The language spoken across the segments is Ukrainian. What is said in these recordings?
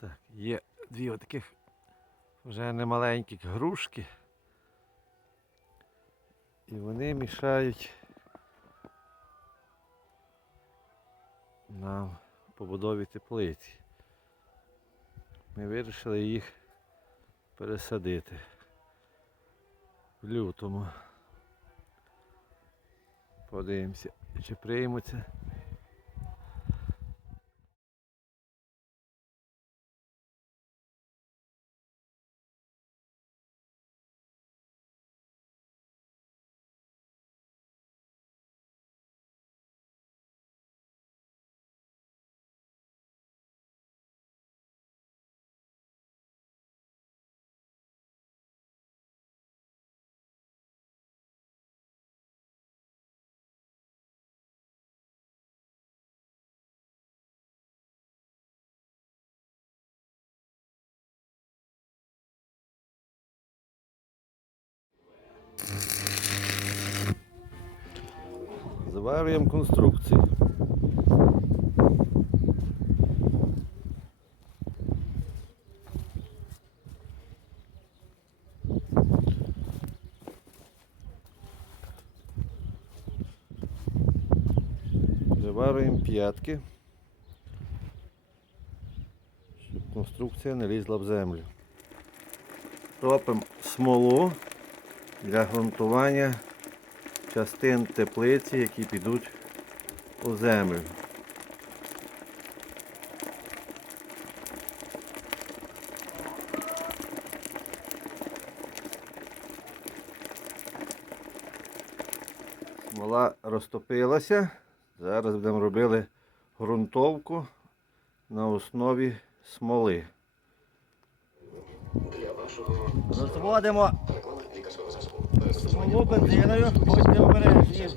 Так, є дві отаких вже немаленьких грушки. І вони мішають нам побудові теплиці. Ми вирішили їх пересадити в лютому. Подивимося, чи приймуться. Заварюємо конструкцію. Заварюємо п'ятки, щоб конструкція не лізла в землю. Топимо смолу для ґрунтування частин теплиці, які підуть у землю. Смола розтопилася. Зараз будемо робити ґрунтовку на основі смоли. Розводимо смолу бензиною, будьте обережні.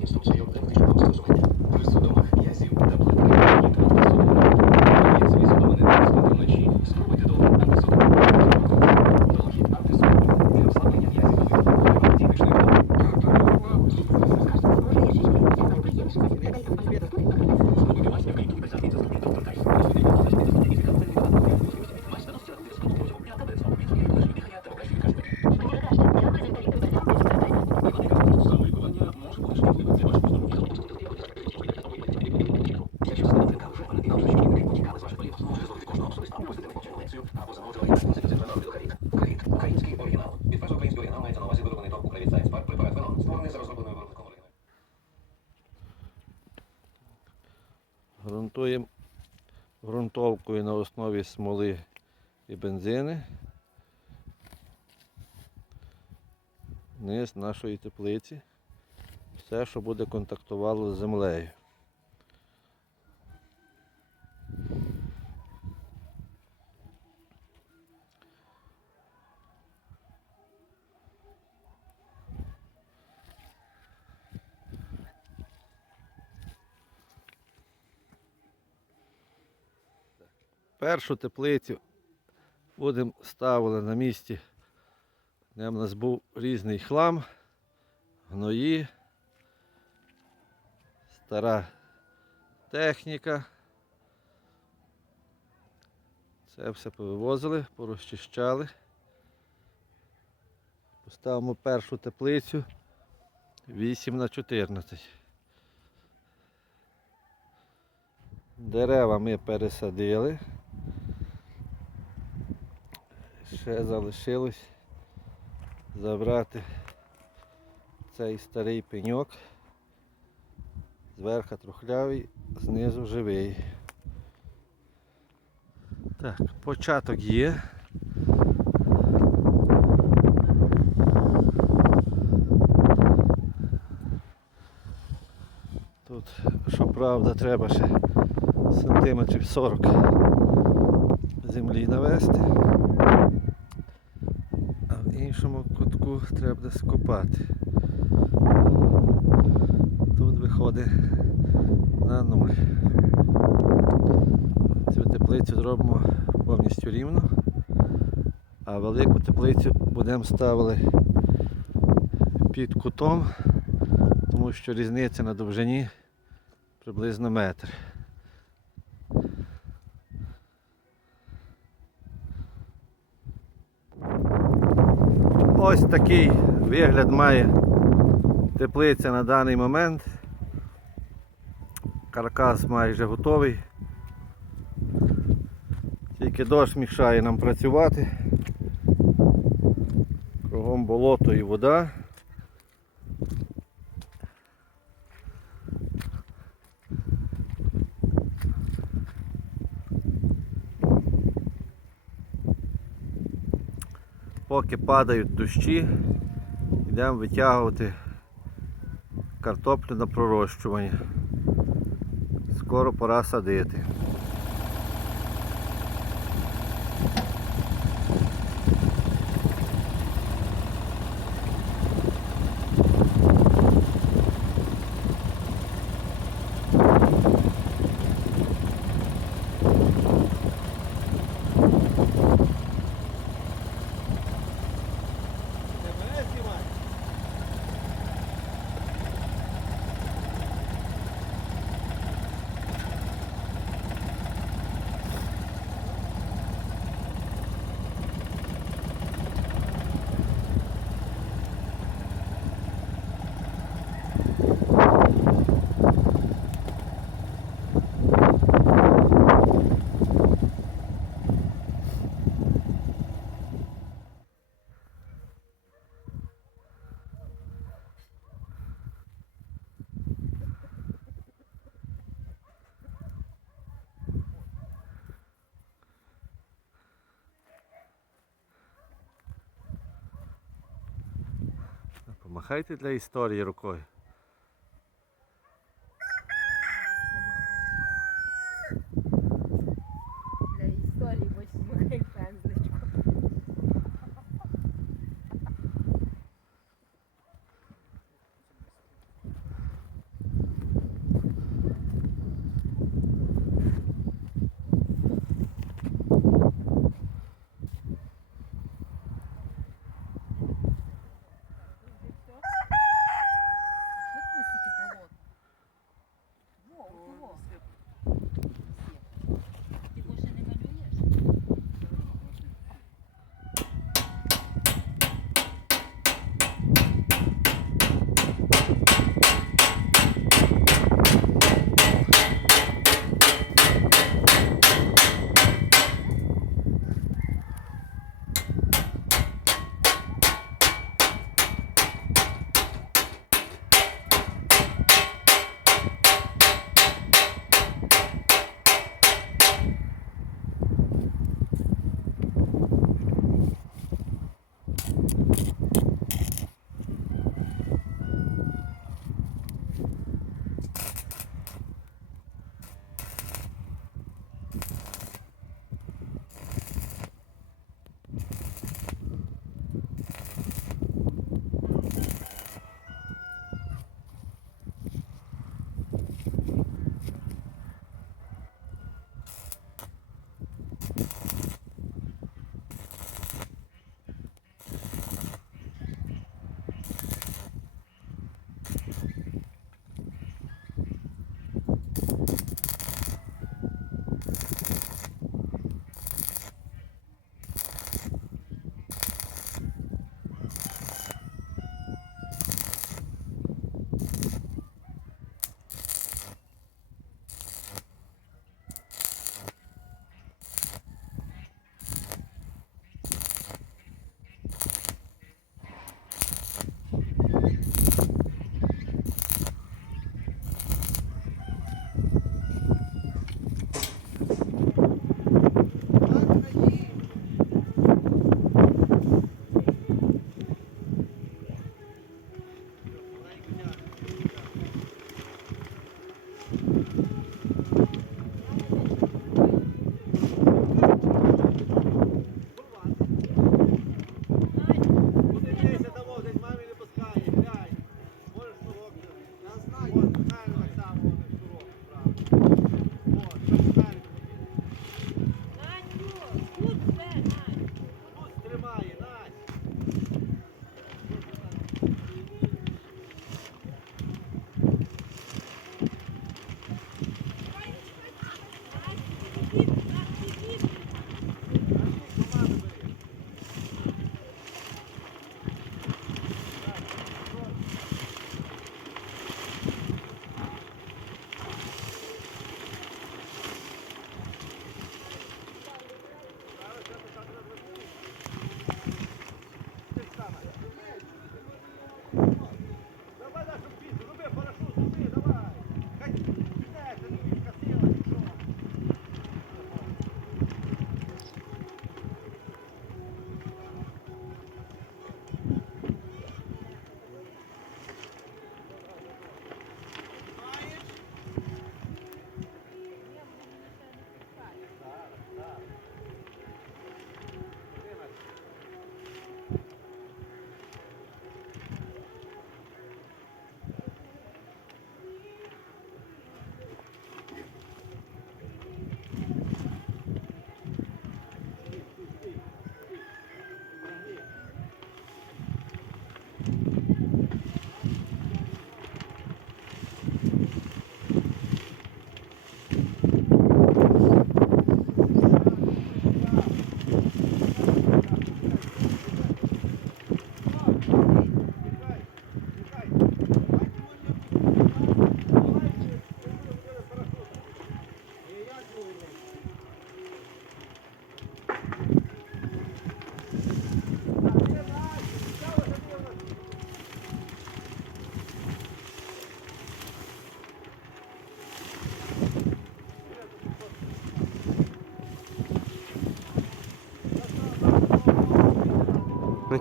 Ґрунтовкою на основі смоли і бензини. Низ нашої теплиці. Все, що буде контактувало з землею. Першу теплицю будемо ставили на місці, де в нас був різний хлам, гної, стара техніка. Це все повивозили, порозчищали. Поставимо першу теплицю 8 на 14. Дерева ми пересадили. Ще залишилось забрати цей старий пеньок. Зверху трухлявий, знизу живий. Так, початок є. Тут, щоправда, треба ще сантиметрів 40 землі навести. Іншому кутку треба буде скопати. Тут виходить на нуль. Цю теплицю зробимо повністю рівно, а велику теплицю будемо ставили під кутом, тому що різниця на довжині приблизно метр. Ось такий вигляд має теплиця на даний момент. Каркас майже готовий. Тільки дощ мішає нам працювати. Кругом болото і вода. Поки падають дощі, йдемо витягувати картоплю на пророщування. Скоро пора садити. Помахайте для історії рукою. telescope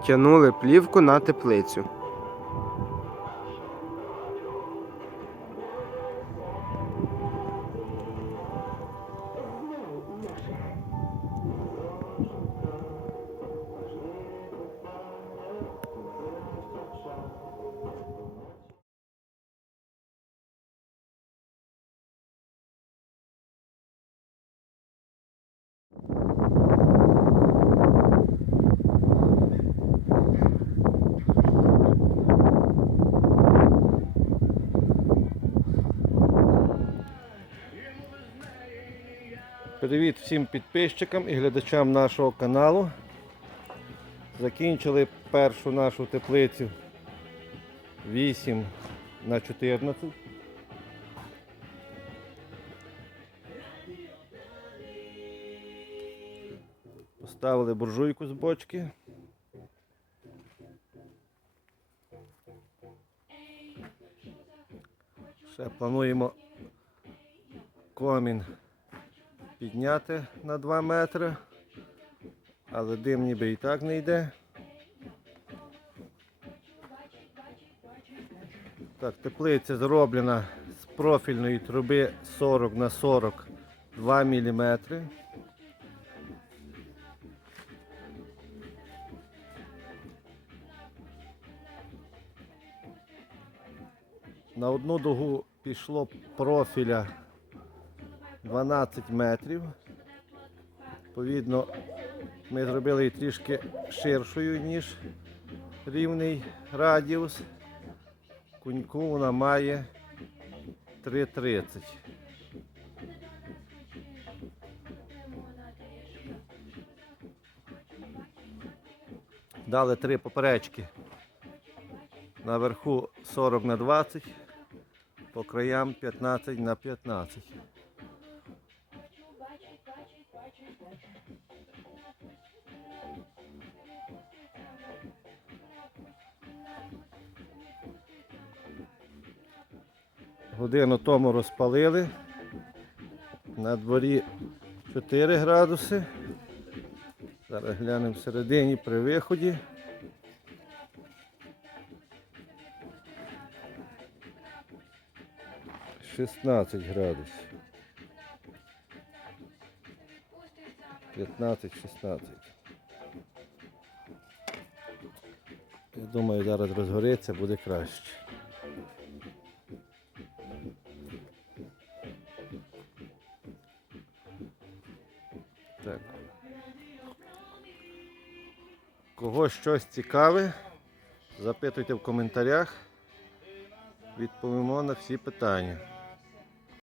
натягнули плівку на теплицю. Привіт всім підписчикам і глядачам нашого каналу. Закінчили першу нашу теплицю 8 на 14. Поставили буржуйку з бочки. Ще плануємо комін підняти на 2 метри, але дим ніби і так не йде. Так, теплиця зроблена з профільної труби 40 на 40 2 мм. На одну дугу пішло профіля 12 метрів. Відповідно, ми зробили її трішки ширшою, ніж рівний радіус. Куньку вона має 3,30. Дали три поперечки. Наверху 40 на 20, по краям 15 на 15. Годину тому розпалили. На дворі 4 градуси. Зараз глянемо всередині при виході. Шістнадцять градусів. 15-16. Я думаю, зараз розгориться, буде краще. Так. Кого щось цікаве, запитуйте в коментарях. Відповімо на всі питання.